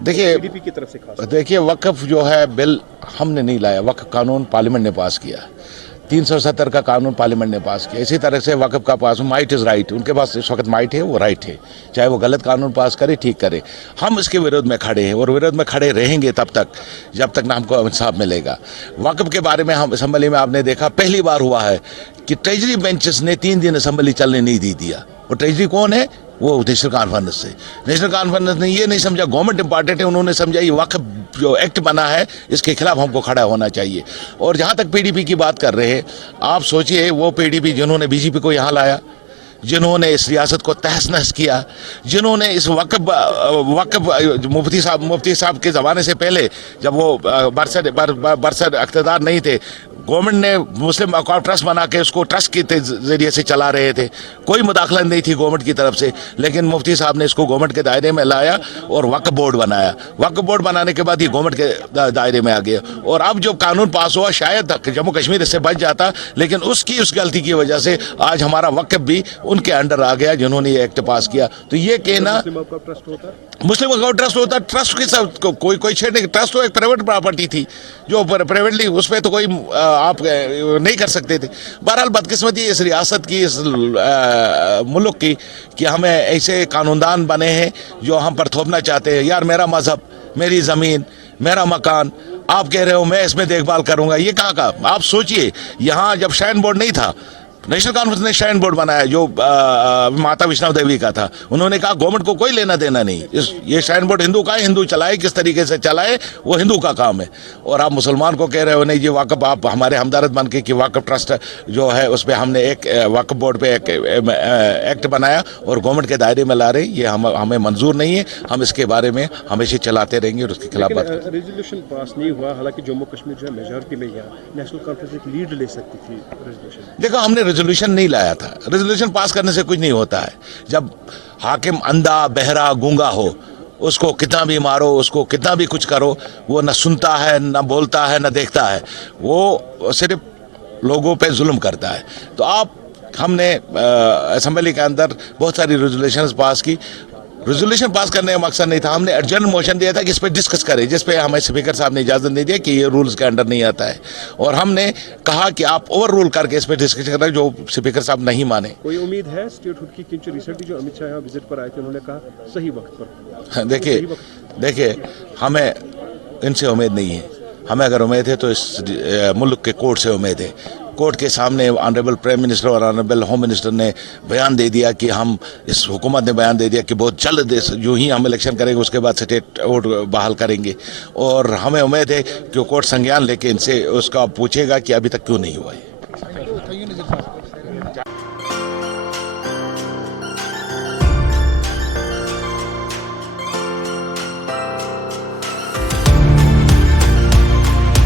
देखिए PDP की तरफ से खास? देखिए वक्फ जो है बिल हमने नहीं लाया, वक्फ कानून पार्लियामेंट ने पास किया, 370 का कानून पार्लियामेंट ने पास किया। इसी तरह से वक्फ का पास, माइट इज़ राइट, उनके पास इस वक्त माइट है, वो राइट है, चाहे वो गलत कानून पास करे ठीक करे। हम इसके विरोध में खड़े हैं और विरोध में खड़े रहेंगे तब तक जब तक ना हमको इंसाफ मिलेगा। वक्फ के बारे में हम असम्बली में आपने देखा पहली बार हुआ है कि ट्रेजरी बेंचेस ने 3 दिन असम्बली चलने नहीं दिया। और ट्रेजरी कौन है? वो नेशनल कॉन्फ्रेंस से। नेशनल कॉन्फ्रेंस ने ये नहीं समझा गवर्नमेंट इंपॉर्टेंट है, उन्होंने समझा ये वक्फ जो एक्ट बना है इसके खिलाफ हमको खड़ा होना चाहिए। और जहाँ तक पीडीपी की बात कर रहे हैं, आप सोचिए वो पीडीपी जिन्होंने बीजेपी को यहाँ लाया, जिन्होंने इस रियासत को तहस नहस किया, जिन्होंने इस वक्फ मुफ्ती साहब के ज़माने से पहले जब वो बरसर इक़्तिदार नहीं थे, गवर्नमेंट ने मुस्लिम अकाउंट ट्रस्ट बना के उसको ट्रस्ट के ज़रिए से चला रहे थे, कोई मुदाखलत नहीं थी गवर्नमेंट की तरफ से। लेकिन मुफ्ती साहब ने इसको गवर्नमेंट के दायरे में लाया और वक्फ बोर्ड बनाया। वक्फ बोर्ड बनाने के बाद ये गवर्नमेंट के दायरे में आ गया। और अब जो कानून पास हुआ शायद जम्मू कश्मीर इससे बच जाता, लेकिन उस गलती की वजह से आज हमारा वक्फ भी उनके अंडर आ गया जिन्होंने ये एक्ट पास किया। तो ये कहना मुस्लिम अकाउंट ट्रस्ट होता है, मुस्लिम अकाउंट ट्रस्ट होता, ट्रस्ट के साथ कोई छेड़ने, ट्रस्ट तो एक प्राइवेट प्रॉपर्टी थी जो प्राइवेटली, उस पर तो कोई आप नहीं कर सकते थे। बहरहाल बदकिस्मती इस रियासत की, इस मुल्क की कि हमें ऐसे कानूनदान बने हैं जो हम पर थोपना चाहते हैं। यार मेरा मजहब, मेरी ज़मीन, मेरा मकान, आप कह रहे हो मैं इसमें देखभाल करूंगा, ये कहाँ का? आप सोचिए, यहाँ जब श्राइन बोर्ड नहीं था, नेशनल कॉन्फ्रेंस ने श्राइन बोर्ड बनाया जो माता वैष्णो देवी का था। उन्होंने कहा गवर्नमेंट को कोई लेना देना नहीं, ये श्राइन बोर्ड हिंदू का है, हिंदू चलाए, किस तरीके से चलाए वो हिंदू का काम है। और आप मुसलमान को कह रहे हो नहीं, ये वाकफ आप हमारे हमदर्द बन के कि वाकफ ट्रस्ट जो है उस पर हमने एक वाकफ बोर्ड पे एक एक्ट बनाया और गवर्नमेंट के दायरे में ला रहे, ये हमें मंजूर नहीं है। हम इसके बारे में हमेशा चलाते रहेंगे और उसके खिलाफ बात करेंगे। रेजोल्यूशन पास नहीं हुआ, हालांकि जम्मू कश्मीर जो है मेजॉरिटी में, यहाँ नेशनल कॉन्फ्रेंस एक लीड ले सकती थी रेजोल्यूशन। देखो हमने रेजोल्यूशन नहीं लाया था, रेजोल्यूशन पास करने से कुछ नहीं होता है। जब हाकिम अंधा बहरा गूंगा हो, उसको कितना भी मारो, उसको कितना भी कुछ करो, वो न सुनता है, न बोलता है, न देखता है, वो सिर्फ लोगों पे जुल्म करता है। तो हमने असेंबली के अंदर बहुत सारी रेजोल्यूशंस पास की। रेजोल्यूशन पास करने का मकसद नहीं था, हमने अर्जेंट मोशन दिया था कि इस पर डिस्कस करें, जिस पे हमें स्पीकर साहब ने इजाज़त नहीं दिया कि ये रूल्स के अंडर नहीं आता है। और हमने कहा कि आप ओवर रूल करके इस पर डिस्कस करें, जो स्पीकर साहब नहीं माने। कोई उम्मीद है स्टेटहुड की? क्योंकि रिसेंटली जो अमित शाह यहाँ विजिट पर आए थे, उन्होंने कहा सही वक्त पर। देखिए हमें इनसे उम्मीद नहीं है। हमें अगर उम्मीद है तो इस मुल्क के कोर्ट से उम्मीद है। कोर्ट के सामने ऑनरेबल प्राइम मिनिस्टर और ऑनरेबल होम मिनिस्टर ने बयान दे दिया कि हम, इस हुकूमत ने बयान दे दिया कि बहुत जल्द जो ही हम इलेक्शन करेंगे उसके बाद स्टेटहुड बहाल करेंगे। और हमें उम्मीद है कि कोर्ट संज्ञान लेके इनसे उसका पूछेगा कि अभी तक क्यों नहीं हुआ है।